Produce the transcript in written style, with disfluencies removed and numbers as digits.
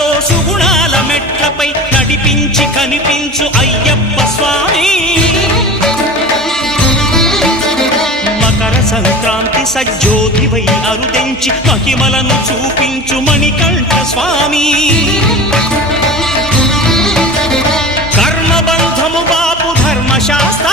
సుఖాలతో సుగుణాల మెట్లపై నడిపించి కనిపించు అయ్యప్ప స్వామి. మకర సంక్రాంతి సజ్జోతివై అరుదెంచి మహిమలను చూపించు మణికంఠ స్వామి. కర్మబంధము బాపు ధర్మశాస్త్ర